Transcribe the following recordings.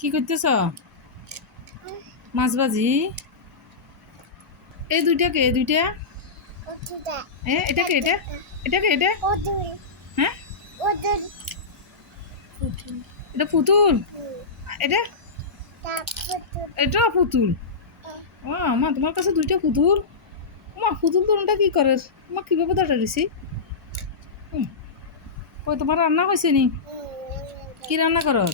কি করতেছ? মাছ ভাজি। এই দুইটাকে এই দুইটা এটাকে এটাকে এটা হ্যাঁ এটা পুতুল এটা এটা পুতুল। ও মা তোমার কাছে দুইটা পুতুল। মা পুতুল তোরটা কি করে? মা কিভাবে দাঁড়াইছি? ওই তোমার রান্না হয়েছে নি? কি রান্না করো?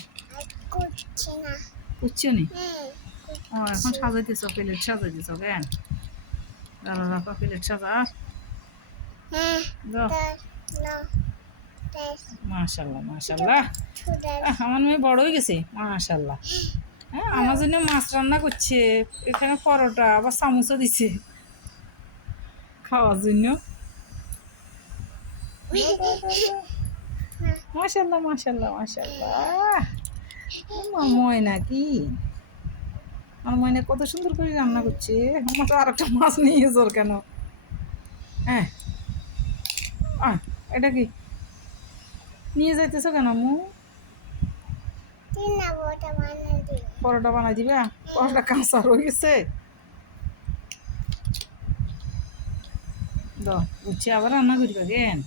বুঝছো নি? ও এখন সাজাইতেছ, প্লেট সাজাইতেছ কেন? দাঁড়া রাখো, প্লেট সাজা। মাশাল্লাহ মাশাল্লাহ, আমার মেয়ে বড় হয়ে গেছে মাশাল্লাহ। হ্যাঁ, আমার জন্য মাছ রান্না করছে, এখানে পরোটা আবার সামোসা দিছে খাওয়ার জন্য। মাশাল্লাহ মাশাল্লাহ মাশাল্লাহ। আমার ময়না কি, আমার ময়না কত সুন্দর করে রান্না করছে। আমার আর একটা মাছ নিয়ে এসো কেন? হ্যাঁ এটা কি নিয়ে যাইতেছো কেন আম্মু? পরোটা বানাই দিবা? পরোটা কাঁচা রয়ে গেছে। বুঝছি, আবার রান্না করবা কেন?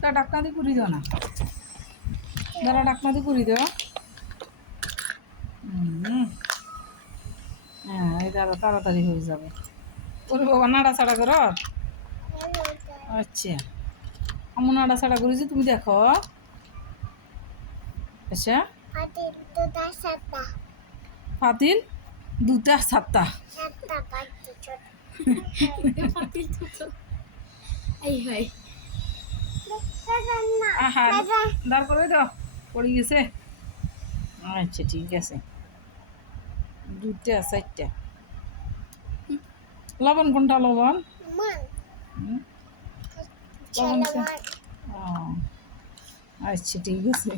তা ডাকনা দিয়ে পুরি দাও না, দাঁড়া ডাকনা দিয়ে পুরি দাও। হ্যাঁ এই দাঁড়া, তাড়াতাড়ি হয়ে যাবে। ওরে বাবা, নাড়াচাড়া করো। আচ্ছা, আমি নাড়াচাড়া করেছি, তুমি দেখো। আচ্ছা, পাতিল দুটা সাতটা। আহা, দাঁড় করে দাও, পড়ে গেছে। আচ্ছা ঠিক আছে, দুটা চারটা। লবণ কোনটা? লবণ লবণ ও আচ্ছা ঠিক আছে।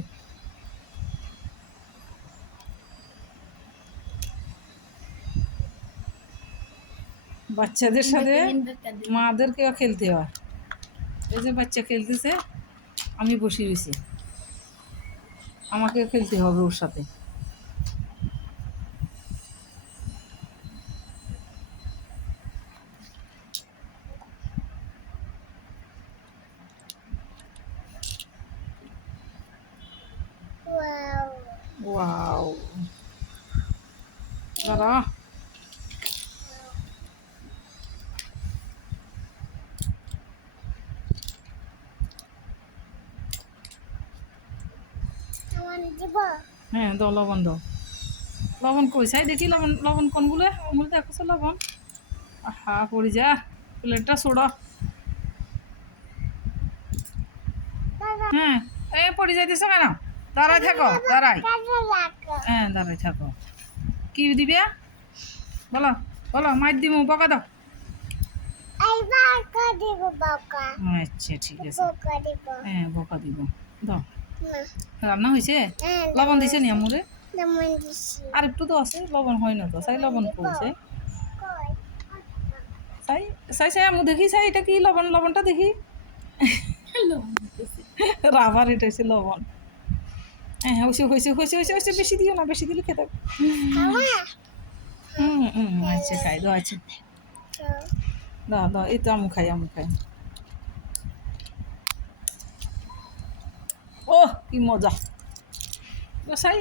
বাচ্চাদের সাথে মাদেরকেও খেলতে হয়। এই যে বাচ্চা খেলতেছে, আমি বসে রয়েছি, আমাকেও খেলতে হবে ওর সাথে। ওয়াও, দাঁড়া। হ্যাঁ দাও, লবণ দাও। লবণ কই চাই দেখি, লবণ লবণ কোনগুলো? ওগুলো দেখো লবণ। আহা পড়ি যা, প্লেটটা ছোড়ো। হ্যাঁ এই পড়ে যাইতেছো কেন? দাঁড়াই থাকো, দাঁড়াই। হ্যাঁ দাঁড়াই থাকো। কি দিবে বলো? বলো, মাইর দিব, বকা দাও। আচ্ছা ঠিক আছে, হ্যাঁ বকা দিব। দাও। রান্না হয়েছে? লবণ দিছে নি আমুরে? আর একটু তো আছে, লবণ হয় না তো। চাই লবণ পড়ছে, চাই চাই চাই আমু দেখি, চাই এটা কি লবণ? লবণটা দেখি। রাবার, এটা হচ্ছে লবণ। হ্যাঁ হয়েছে হয়েছে হয়েছে হয়েছে হয়েছে, বেশি দিও না, বেশি দিলে খেতে। আচ্ছা খাই দাও। আচ্ছা দাও দাও, এই তো আমু খাই, আমু খাই। ও কি মজা। চাই